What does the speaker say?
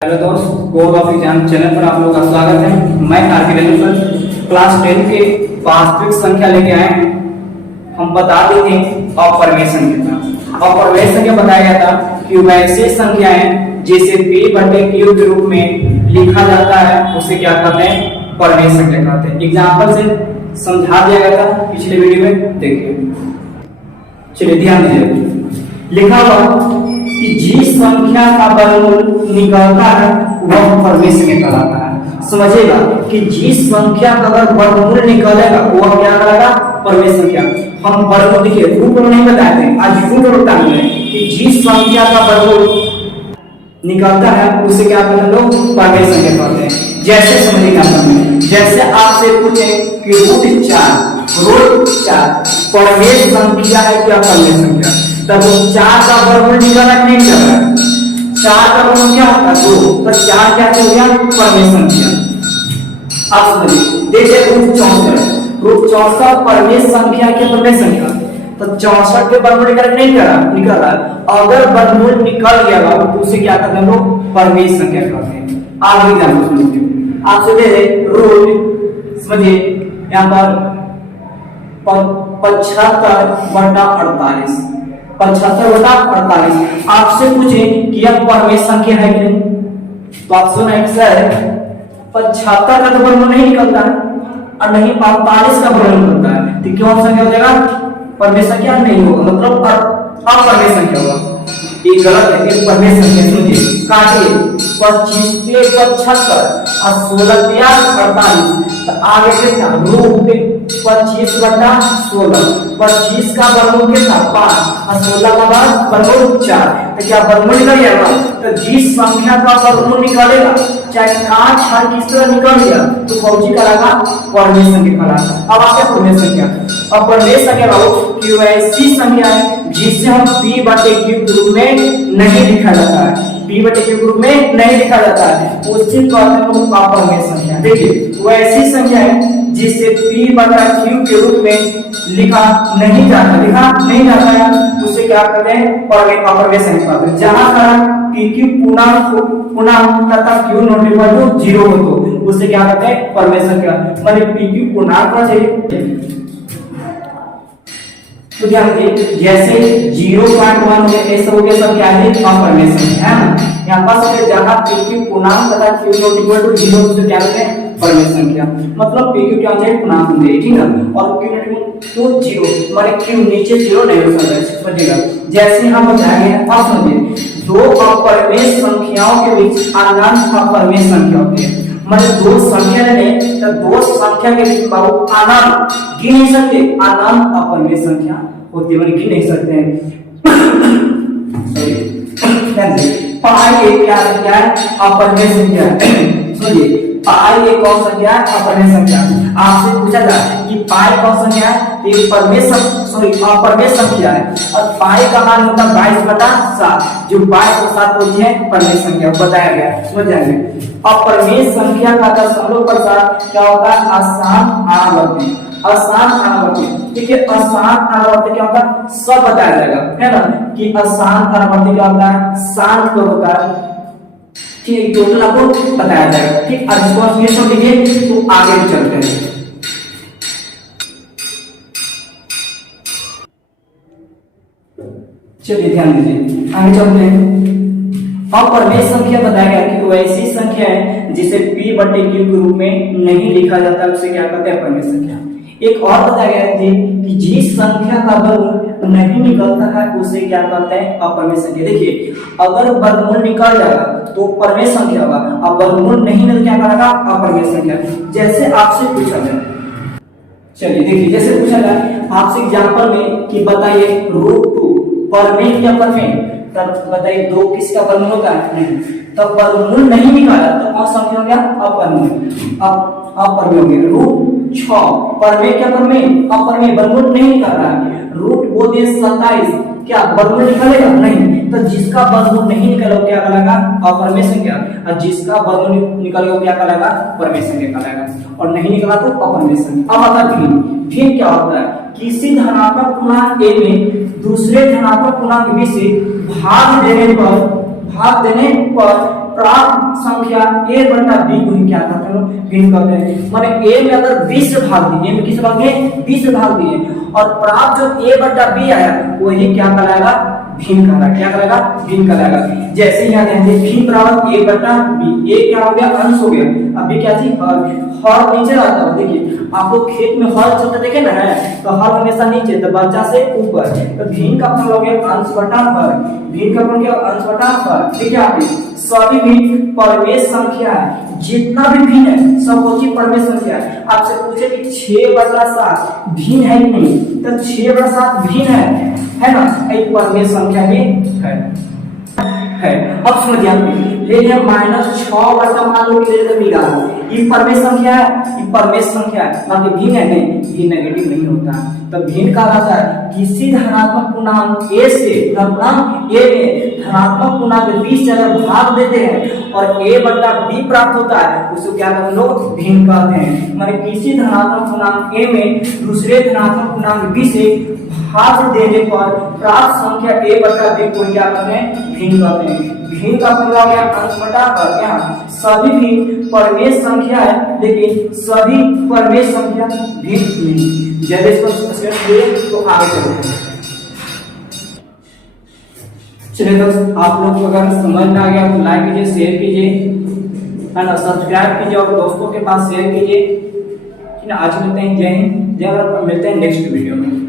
Hello दोस्त, board of exam channel पर आप लोगों का स्वागत है। मैं आर्किटेक्ट सर क्लास 10 के वास्तविक संख्या लेके आए हैं। हम बता देते हैं अपरिमेय संख्या। अपरिमेय संख्या बताया गया था कि वैसे संख्याएं जिसे p बटे q के रूप में लिखा जाता है उसे क्या कहते हैं? परिमेय संख्या कहते हैं। एग्जाम्पल से समझा दिया गया था पिछले वीडियो में, देखिए। चलिए ध्यान दीजिए, लिखा हुआ कि जिस संख्या का वर्गमूल निकलता है वह परिमेय संख्या कहलाता है। समझिएगा कि जिस संख्या का अगर वर्गमूल निकलेगा वह क्या कहलाएगा? परिमेय संख्या। हम वर्गमूल देखिए रूप नहीं बताए थे, आज रूप बताएंगे कि जिस संख्या का वर्गमूल निकलता है उसे क्या कहते हैं? लोग परिमेय संख्या कहते हैं। जैसे समझिएगा, जैसे आपसे पूछे कि रूट 4 परिमेय संख्या है क्या परिमेय संख्या? तब 4 का वर्गमूल निकाला नहीं निकाला? 4 का वर्गमूल क्या होता है? 2। तो 4 क्या हो गया? परिमेय संख्या। अब समझिए, देखिए रूट 64 परिमेय संख्या के परिमेय संख्या। तो 64 के वर्गमूल निकल रहा। अगर वर्गमूल निकल गया तो उसे क्या कहते हैं लोग? परिमेय संख्या कहते हैं। आगे जानते समझिए, आप समझे रूट, समझिए यहाँ पर 75/48 75/48 आपसे पूछे कि यह परिमेय संख्या है कि नहीं, तो आप सुना सर 75 का तो वर्गमूल नहीं निकलता है और नहीं 45 का वर्गमूल निकलता है, तो कौन संख्या हो जाएगा? परिमेय संख्या नहीं होगा, मतलब अपरिमेय संख्या होगा। ये गलत है, ये परिमेय संख्या। सुनिए, काटिए 25 के 75 और 16 के 48, तो आगे कितना? रूट 25/16। 25 का वर्गमूल कितना? 5 और 16 का वर्गमूल 4। तो क्या वर्गमूल निकल गया? तो जिस संख्या का वर्गमूल निकलेगा, चाहे काट छाट किस तरह निकल गया, तो कौन सी कहलाएगा? परिमेय संख्या कहलाएगा। अब आगे परिमेय संख्या। अब परिमेय संख्या कि ऐसी संख्या है जिसे हम p बटे q के रूप में नहीं लिखा जाता है। p बटे q के रूप में नहीं लिखा जाता है, उसे कहते हैं अपरिमेय संख्या। देखिए, वो ऐसी संख्या है जिसे p बटा q के रूप में लिखा नहीं जाता है, उसे क्या कहते हैं? अपरिमेय संख्या कहते हैं। जहां पर pq पूर्णांक तथा q नॉट इक्वल टू 0 हो तो उसे क्या कहते हैं? परिमेय संख्या। मतलब pq पूर्णांक होना चाहिए। तो ध्यान दीजिए, जैसे 0.1 हो गया, ऐसा हो गया, सब क्या है? अपरिमेय संख्या है ना। यहाँ पास है जहां pq पूर्णांक तथा q नॉट इक्वल टू 0 उसे क्या कहते हैं? परिमेय संख्या। मतलब pq क्या है? पूर्णांक होंगे, ठीक है, और q नॉट इक्वल टू 0, माने q नीचे 0 नहीं हो सकता है। समझिएगा, जैसे हम बताएंगे, अब समझिए, दो अपरिमेय संख्याओं के बीच अनंत अपरिमेय संख्या होती है। मतलब दो संख्या लें तो दो संख्या के बीच बाबू अनंत गिन नहीं सकते, अनंत अपरिमेय संख्या होती है, गिन नहीं सकते हैं। पाई एक क्या संख्या है? अपरिमेय संख्या है। सुनिए, पाई एक कौन संख्या है? अपरिमेय संख्या। आपसे पूछा था कि पाई कौन संख्या है? ये अपरिमेय संख्या है, और पाई का मान होता है 22/7, जो 22/7 होती है परिमेय संख्या, बताया गया। समझ जाएंगे, अपरिमेय संख्या का दशमलव प्रसार क्या होता है? आसान आवर्ती। आसान आवर्ती, ठीक है। आसान आवर्ती क्या होता है? सब बताया जाएगा, है ना, कि आसान आवर्ती क्या होता है? शांत को होता है, ठीक, टोटल आपको बताया जाएगा, ठीक। और इसको ये सब लिखिए तो आगे चलते हैं। चलिए ध्यान दीजिए, आगे चलते हैं। अपरिमेय संख्या बताया गया कि वो ऐसी संख्या है जिसे p बटे q के रूप में नहीं लिखा जाता, उसे क्या कहते हैं? अपरिमेय संख्या। एक और बताया गया है कि जिस संख्या का वर्गमूल नहीं निकलता है उसे क्या कहते हैं? अपरिमेय संख्या। देखिए, अगर वर्गमूल निकल जाएगा तो परिमेय संख्या होगा, अब वर्गमूल नहीं निकल क्या करेगा? अपरिमेय संख्या। जैसे आपसे पूछा जाए, चलिए देखिए, जैसे पूछा जाए आपसे एग्जांपल में कि बताइए √2 परिमेय क्या? परिमेय। तब बताइए 2 किसका वर्गमूल होता है? नहीं। तब वर्गमूल नहीं निकाला तो कौन संख्या हो गया? अपरिमेय। अपरिमेय हो गया। √6 परिमेय क्या? परिमेय। अपरिमेय, वर्गमूल नहीं निकाल रहा है। √27 क्या वर्गमूल निकलेगा? नहीं। तो जिसका वर्गमूल नहीं निकला वो क्या कहलाएगा? अपरिमेय संख्या, और जिसका वर्गमूल निकलेगा वो क्या कहलाएगा? परिमेय संख्या कहलाएगा, और नहीं निकला तो अपरिमेय संख्या। अब आता फिर क्या होता है? किसी धनात्मक पूर्णांक a में दूसरे धनात्मक पूर्णांक b से भाग देने पर प्राप्त संख्या a बटा b को ही क्या करते हैं, भिन्न करते हैं। माने a में अगर 20 से भाग दिए, a में किस भाग दिए, 20 से भाग दिए, और प्राप्त जो a बटा b आया वही क्या कहलाएगा, भिन्न कहलाएगा। क्या कहलाएगा, भिन्न कहलाएगा। जैसे यहाँ देखेंगे भिन्न बराबर a बटा b, a क्या हो गया, अंश हो गया। अभी क्या थी, हर नीचे रहता है। देखिए आप लोग खेत में हल चलते देखे ना है, तो हल हमेशा नीचे, तो बच्चा से ऊपर। तो भिन्न का मतलब हो गया अंश बटा हर, भिन्न का मतलब क्या, अंश बटा हर। ठीक है, आप सभी भिन्न परमेय संख्या है, जितना भी भिन्न है सब होती परमेय संख्या है। आपसे पूछे कि 6 बटा 7 भिन्न है कि नहीं, तो 6 बटा 7 भिन्न है ना, एक परमेय संख्या भी है। अब समझिए ले लिया -6 बटा मान लो कि मिला, ये परमेय संख्या है, ये परमेय संख्या है, बाकी भिन्न है नहीं, भिन्न नेगेटिव नहीं होता। तो भिन्न कहा जाता है किसी धनात्मक पूर्णांक a से, धनात्मक a में धनात्मक पूर्णांक b से अगर भाग देते हैं और a बटा b प्राप्त होता है, उसको क्या कहते हैं लोग, भिन्न कहते हैं। माने किसी धनात्मक पूर्णांक a में दूसरे धनात्मक पूर्णांक b से भाग देने पर प्राप्त संख्या a बटा b को क्या कहते हैं, भिन्न कहते हैं। भिन्न का मतलब हो गया अंश बटा हर। क्या सभी भिन्न परमेय संख्या है, लेकिन सभी परमेय संख्या भिन्न नहीं। जब इसको तो आगे चलते हैं। चलिए दोस्त, आप लोग को अगर समझ में आ गया तो लाइक कीजिए, शेयर कीजिए, है ना, सब्सक्राइब कीजिए और दोस्तों के पास शेयर कीजिए। आज मिलते हैं, जय हिंद, जय भारत। मिलते हैं नेक्स्ट वीडियो में।